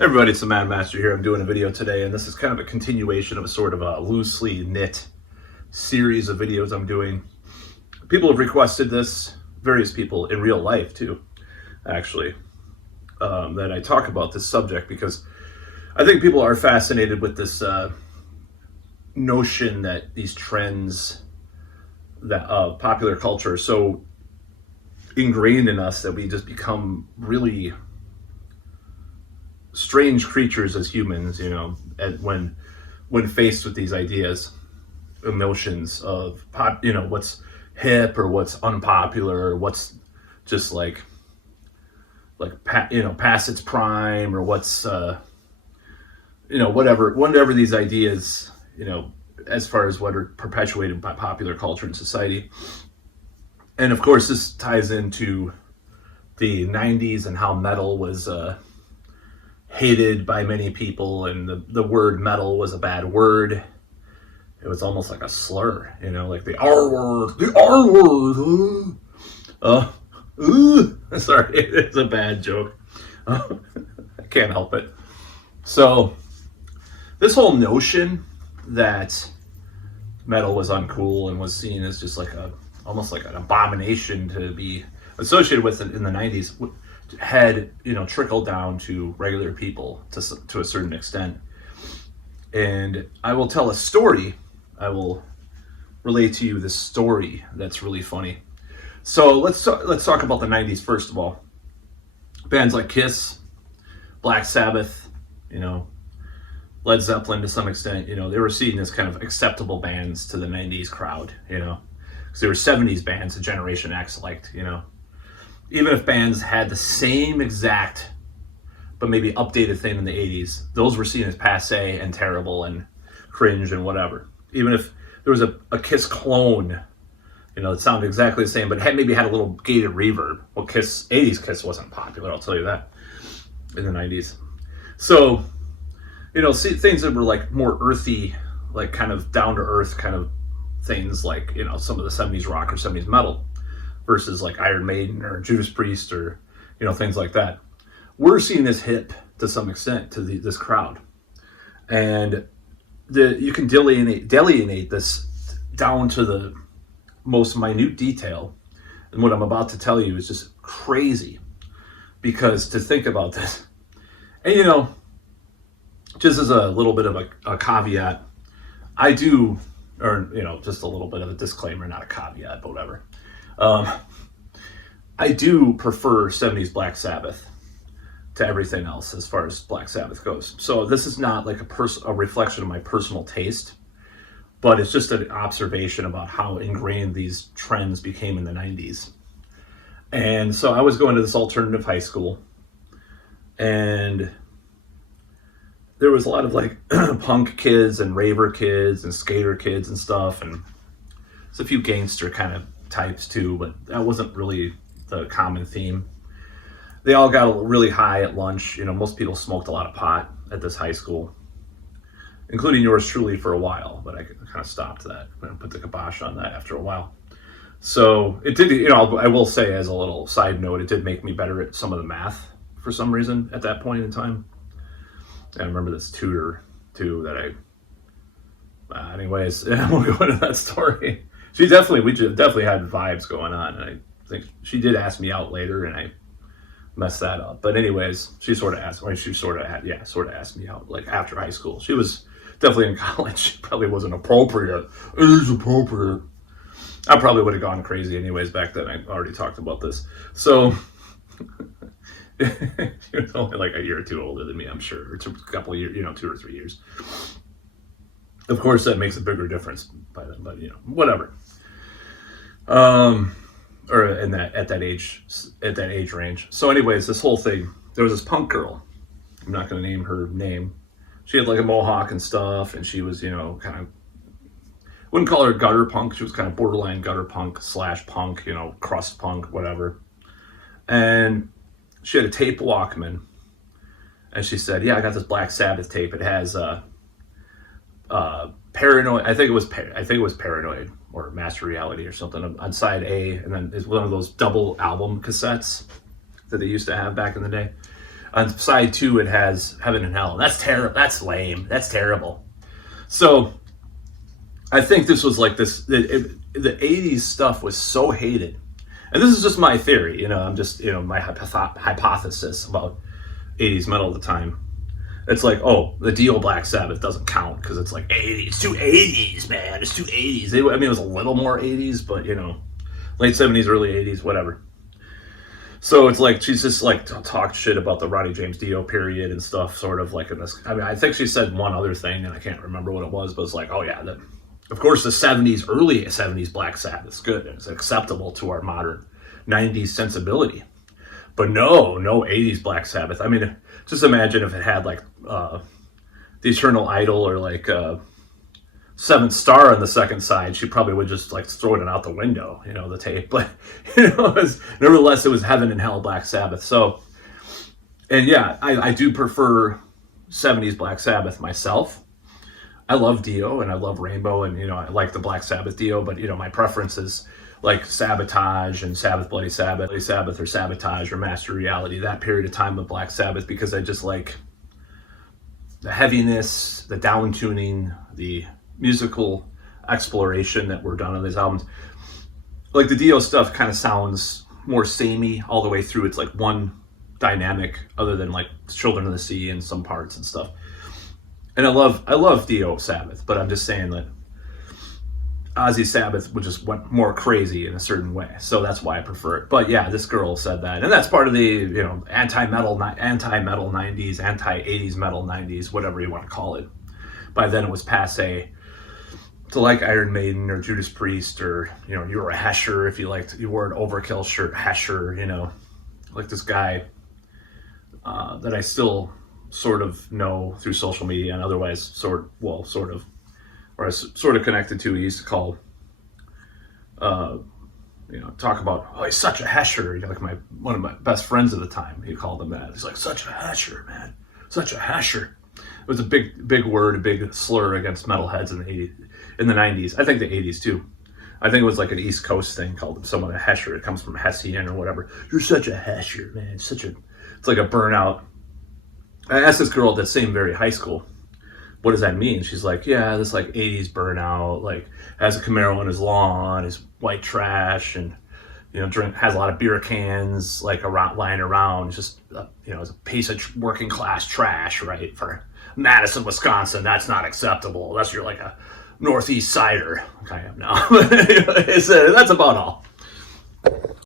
Everybody, it's the Mad Master here. I'm doing a video today, and this is kind of a continuation of a sort of a loosely knit series of videos I'm doing. People have requested this, various people in real life too, actually, that I talk about this subject because I think people are fascinated with this notion that these trends that popular culture are so ingrained in us that we just become really strange creatures as humans, when faced with these ideas, emotions of what's hip or what's unpopular, or what's just past its prime, or what's whatever these ideas, as far as what are perpetuated by popular culture and society. And of course, this ties into the 90s and how metal was hated by many people, and the word metal was a bad word. It was almost like a slur, like the R word, the R word. Sorry, it's a bad joke. I can't help it. So this whole notion that metal was uncool and was seen as just almost like an abomination to be associated with in the 90s had trickled down to regular people to a certain extent. And I will tell a story. I will relate to you this story that's really funny. So let's talk about the 90s first of all. Bands like Kiss, Black Sabbath, Led Zeppelin to some extent, they were seen as kind of acceptable bands to the 90s crowd, because they were 70s bands that Generation X liked, Even if bands had the same exact, but maybe updated thing in the 80s, those were seen as passe and terrible and cringe and whatever. Even if there was a Kiss clone, that sounded exactly the same, but maybe had a little gated reverb. Well, 80s Kiss wasn't popular, I'll tell you that, in the 90s. So, see things that were like more earthy, like kind of down to earth kind of things, like, some of the 70s rock or 70s metal, versus like Iron Maiden or Judas Priest or things like that. We're seeing this hip to some extent to this crowd, and you can delineate this down to the most minute detail. And what I'm about to tell you is just crazy, because to think about this, and just as a little bit of a caveat, I do, or just a little bit of a disclaimer, not a caveat, but whatever. I do prefer 70s Black Sabbath to everything else as far as Black Sabbath goes. So this is not like a reflection of my personal taste, but it's just an observation about how ingrained these trends became in the 90s. And so I was going to this alternative high school, and there was a lot of like punk kids and raver kids and skater kids and stuff, and there's a few gangster kind of types too, but that wasn't really the common theme. They all got really high at lunch. Most people smoked a lot of pot at this high school, including yours truly for a while, but I kind of stopped that and put the kibosh on that after a while. So it did, I will say as a little side note, it did make me better at some of the math for some reason at that point in time. And I remember this tutor too that anyways, I won't go into that story. We definitely had vibes going on, and I think she did ask me out later, and I messed that up. But anyways, she sort of asked me out like after high school. She was definitely in college. She probably wasn't appropriate. It is appropriate. I probably would have gone crazy anyways back then. I already talked about this. So she was only like a year or two older than me, I'm sure. Or a couple of years, 2 or 3 years. Of course, that makes a bigger difference by then, but whatever. Or at that age range. So, anyways, this whole thing, there was this punk girl. I'm not going to name her name. She had like a mohawk and stuff, and she was, kind of, wouldn't call her gutter punk. She was kind of borderline gutter punk / punk, crust punk, whatever. And she had a tape Walkman, and she said, "Yeah, I got this Black Sabbath tape. It has Paranoid. I think it was Paranoid or Master Reality or something on side A, and then it's one of those double album cassettes that they used to have back in the day." On side 2, it has Heaven and Hell. That's terrible. That's lame. That's terrible. So I think this was like this. The 80s stuff was so hated, and this is just my theory. I'm just my hypothesis about 80s metal at the time. It's like, oh, the Dio Black Sabbath doesn't count because it's like 80s. It's too 80s, man. It's too 80s. It was a little more 80s, but late 70s, early 80s, whatever. So it's like she's just like talked shit about the Ronnie James Dio period and stuff, sort of like in this. I mean, I think she said one other thing, and I can't remember what it was, but it's like, oh yeah, of course the 70s, early 70s Black Sabbath's good. It's acceptable to our modern 90s sensibility. But no 80s Black Sabbath. I mean, just imagine if it had like the Eternal Idol or like Seventh Star on the second side. She probably would just like throw it out the window, the tape. But nevertheless, it was Heaven and Hell Black Sabbath. So, and yeah, I do prefer 70s Black Sabbath myself. I love Dio and I love Rainbow, and I like the Black Sabbath Dio, but my preference is like Sabotage and Sabbath Bloody Sabbath, or Sabotage or Master Reality, that period of time of Black Sabbath, because I just like the heaviness, the down tuning, the musical exploration that were done on these albums. Like the Dio stuff kind of sounds more samey all the way through. It's like one dynamic other than like Children of the Sea and some parts and stuff. And I love Dio Sabbath, but I'm just saying that Ozzy Sabbath would just went more crazy in a certain way, so that's why I prefer it. But yeah, this girl said that, and that's part of the anti-metal 90s, anti-80s metal 90s, whatever you want to call it. By then it was passe to like Iron Maiden or Judas Priest, or you were a Hesher if you wore an Overkill shirt, Hesher. Like this guy that I still sort of know through social media and otherwise sort of. Or I was sort of connected to, he used to call, talk about, oh, he's such a Hesher. Like one of my best friends at the time, he called him that. He's like, such a Hesher, man, such a Hesher. It was a big word, a big slur against metalheads in the 90s. I think the 80s too. I think it was like an East Coast thing, called someone a Hesher. It comes from Hessian or whatever. You're such a Hesher, man. It's like a burnout. I asked this girl at that same very high school, what does that mean? She's like, yeah, this like 80s burnout, like has a Camaro on his lawn, is white trash, and has a lot of beer cans like lying around. It's just it's a piece of working class trash, right? For Madison, Wisconsin, that's not acceptable unless you're like a Northeast Sider, like I am now. That's about all.